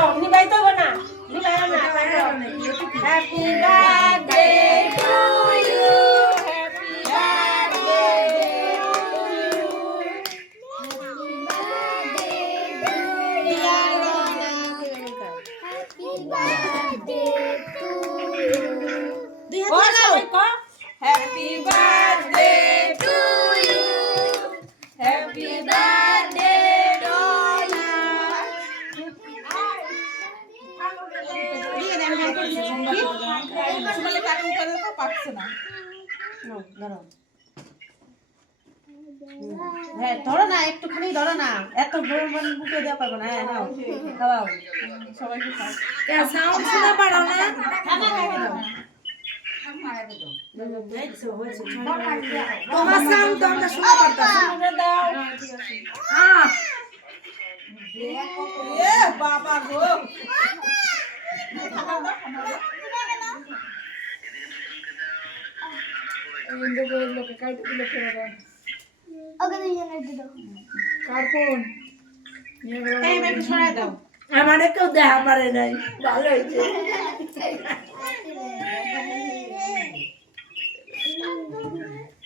ধরো নিবাই তো না নিবাই না happy birthday to you happy birthday Happy birthday to you. Happy birthday, Donna. হ্যাঁ ধরো না একটুখানি ধরো না এত বড় মানে বুকে দেওয়া পারবো না হ্যাঁ নাও খাওয়াও সবাইকে খাও সাউন্ড শোনা পারো না খানা খাইবে দাও তোমার সাউন্ড তো আমরা শুনতে পারতাম দাও এ বাবা গো খাবার দাও ইন্দু গো লোকে কাইতে দিলে ফেলে দাও ওকে নিয়ে দাও কার্পন নিয়ে গেল এই মেয়ে সরাই দাও আমারে কেউ দেখা পারে নাই ভালো হইছে